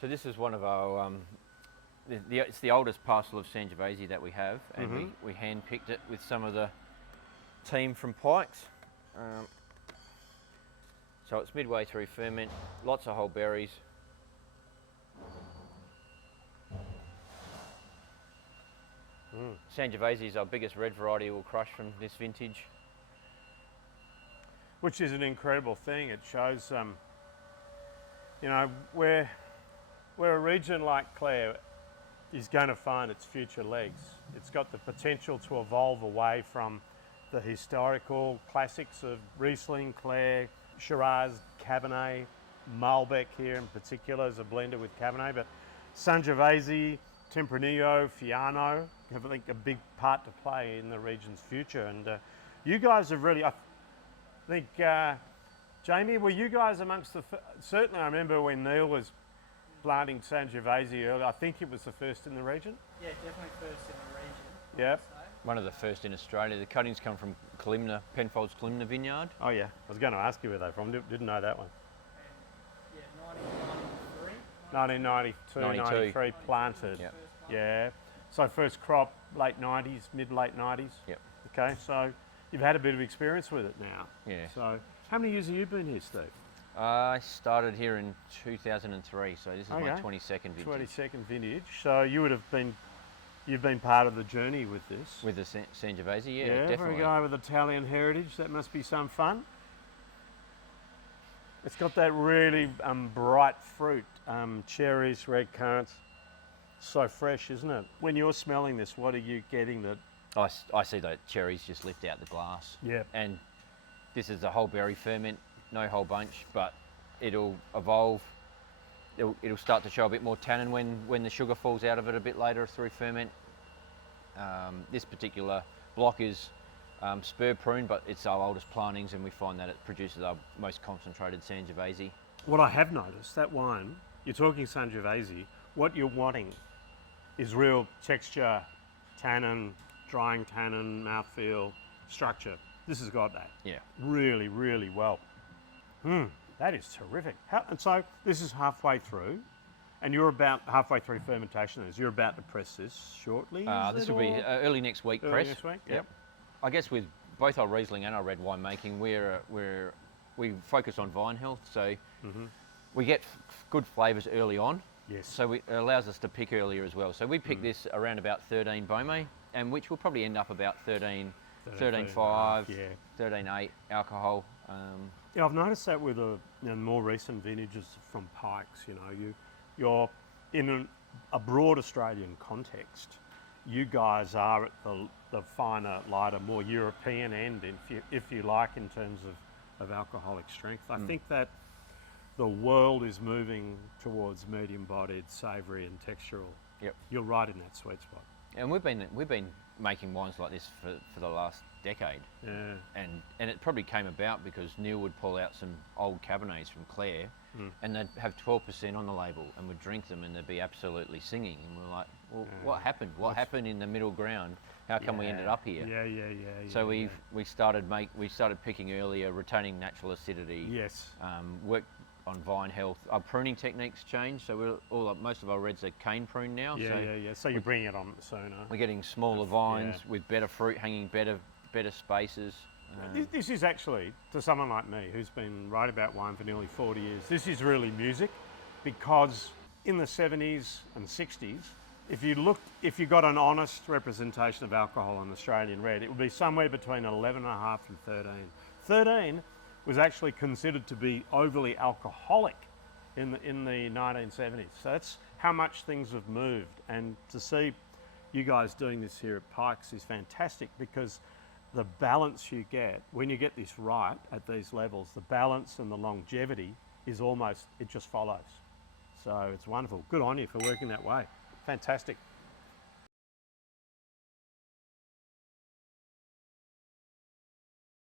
So this is one of our, it's the oldest parcel of Sangiovese that we have, and we hand-picked it with some of the team from Pikes. So it's midway through ferment, lots of whole berries. Sangiovese is our biggest red variety we'll crush from this vintage. Which is an incredible thing. It shows, you know, where a region like Clare is going to find its future legs. It's got the potential to evolve away from the historical classics of Riesling, Clare, Shiraz, Cabernet, Malbec here in particular as a blender with Cabernet, but Sangiovese, Tempranillo, Fiano have, I think, a big part to play in the region's future. And you guys have really, I think, Jamie, were you guys amongst the, certainly I remember when Neil was planting Sangiovese earlier, I think it was the first in the region? Yeah, definitely first in the region. Yep. One of the first in Australia. The cuttings come from Kalimna, Penfolds Kalimna vineyard. Oh yeah, I was going to ask you where they're from, didn't know that one. And, yeah, 1992, 93 planted. Yep. Yeah. So first crop, late 90s, mid-late 90s? Yep. Okay, so you've had a bit of experience with it now. Yeah. So how many years have you been here, Steve? I started here in 2003, so this is my 22nd vintage. 22nd vintage. So you would have been, you've been part of the journey with this. With the Sangiovese, yeah, Yeah, for definitely. a guy with Italian heritage, that must be some fun. It's got that really bright fruit, cherries, red currants. So fresh, isn't it? When you're smelling this, what are you getting that? I see the cherries just lift out the glass. Yeah. And this is a whole berry ferment, no whole bunch, but it'll evolve. It'll start to show a bit more tannin when the sugar falls out of it a bit later through ferment. This particular block is spur prune, but it's our oldest plantings, and we find that it produces our most concentrated Sangiovese. What I have noticed, that wine, you're talking Sangiovese, what you're wanting is real texture, tannin, drying tannin, mouthfeel, structure. This has got that. Yeah. Really, really well. That is terrific. And so this is halfway through, and you're about halfway through fermentation. You're about to press this shortly. This will be early next week. Early press. next week. Yep. I guess with both our Riesling and our red wine making, we focus on vine health, so we get good flavours early on. Yes. So it allows us to pick earlier as well. So we pick this around about 13 Beaumet, and which will probably end up about 13.5, yeah. 13.8 alcohol. Yeah, I've noticed that with more recent vintages from Pikes. You know, you're in a broad Australian context. You guys are at the finer, lighter, more European end, if you like, in terms of alcoholic strength. I think that the world is moving towards medium-bodied, savoury, and textural. Yep. You're right in that sweet spot. And we've been making wines like this for the last decade. Yeah. And it probably came about because Neil would pull out some old Cabernets from Clare, and they'd have 12% on the label, and we'd drink them, and they'd be absolutely singing. And we're like, well, what happened? What happened in the middle ground? How come we ended up here? Yeah. So we started picking earlier, retaining natural acidity. Yes. Worked on vine health. Our pruning techniques changed, so most of our reds are cane pruned now. So you're bringing it on sooner. We're getting smaller vines with better fruit hanging, better spaces. This is actually, to someone like me who's been writing about wine for nearly 40 years, this is really music, because in the 70s and 60s, if you got an honest representation of alcohol in Australian red, it would be somewhere between 11.5 and 13. 13 was actually considered to be overly alcoholic in the 1970s. So that's how much things have moved. And to see you guys doing this here at Pikes is fantastic, because the balance you get, when you get this right at these levels, the balance and the longevity is almost, it just follows. So it's wonderful. Good on you for working that way. Fantastic.